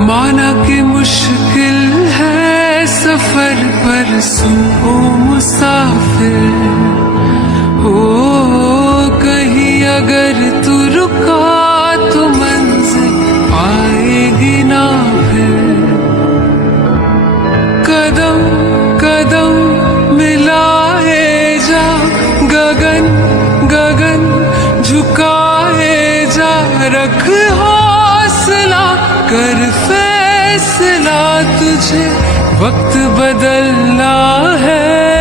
माना कि मुश्किल है सफर पर सुन ओ मुसाफिर हो, कहीं अगर तू रुका तो मंजिल आएगी ना फिर। कदम कदम मिलाए जा, गगन गगन झुकाए जा, रख हौसला कर फैसला, तुझे वक्त बदलना है।